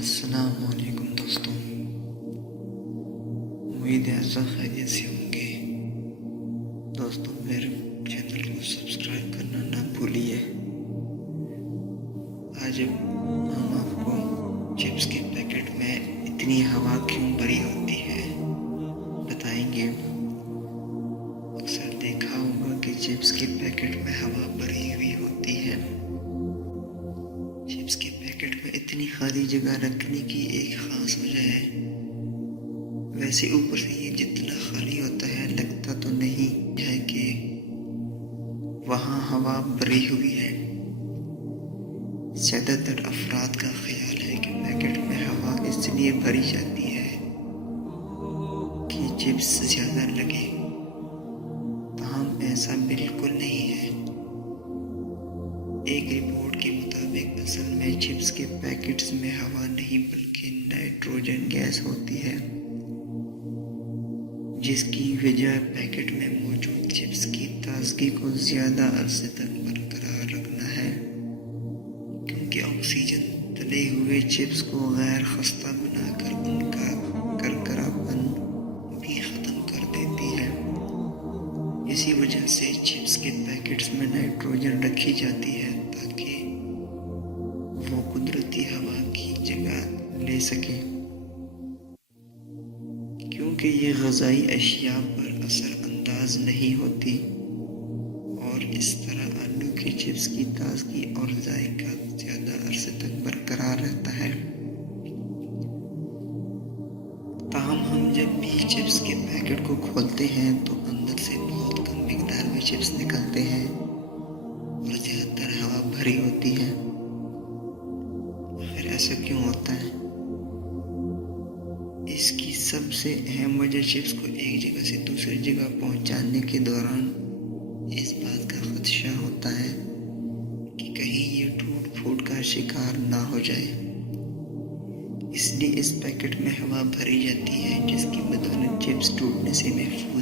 السلام علیکم دوستوں، امید ہے سب خیریت سے ہوں گے۔ دوستوں میرے چینل کو سبسکرائب کرنا نہ بھولیے۔ آج ہم آپ کو چپس کے پیکٹ میں اتنی ہوا کیوں بھری ہوتی ہے بتائیں گے۔ اکثر دیکھا ہوگا کہ چپس کے پیکٹ میں ہوا بھری ہوئی ہوتی ہے۔ چپس کے پیکٹ میں اتنی خالی جگہ رکھنے کی ایک خاص وجہ ہے۔ ویسے اوپر سے یہ جتنا خالی ہوتا ہے لگتا تو نہیں ہے کہ وہاں ہوا بھری ہوئی ہے۔ زیادہ تر افراد کا خیال ہے کہ پیکٹ میں ہوا اس لیے بھری جاتی ہے کہ چپس زیادہ لگے، تاہم ایسا بالکل نہیں ہے۔ ایک رپورٹ کے مطابق اصل میں چپس کے پیکٹس میں ہوا نہیں بلکہ نائٹروجن گیس ہوتی ہے، جس کی وجہ پیکٹ میں موجود چپس کی تازگی کو زیادہ عرصے تک برقرار رکھنا ہے، کیونکہ آکسیجن تلے ہوئے چپس کو غیر خستہ بنا کر ان کا کرکراپن بھی ختم کر دیتی ہے۔ اسی وجہ سے چپس کے پیکٹس میں نائٹروجن رکھی جاتی ہے تاکہ وہ قدرتی ہوا کی جگہ لے سکے۔ کیونکہ یہ غذائی اشیاء پر اثر انداز نہیں ہوتی اور اس طرح آلو کے چپس کی تازگی اور ذائقہ زیادہ عرصے تک برقرار رہتا ہے۔ تاہم ہم جب بھی چپس کے پیکٹ کو کھولتے ہیں تو اندر سے بہت کم مقدار میں چپس نکلتے ہیں اور زیادہ تر ہوا بھری ہوتی ہے۔ آخر ایسا کیوں ہوتا ہے؟ اس کی سب سے اہم وجہ چپس کو ایک جگہ سے دوسری جگہ پہنچانے کے دوران اس بات کا خدشہ ہوتا ہے کہ کہیں یہ ٹوٹ پھوٹ کا شکار نہ ہو جائے۔ اس لیے اس پیکٹ میں ہوا بھری جاتی ہے، جس کی بدولت چپس ٹوٹنے سے محفوظ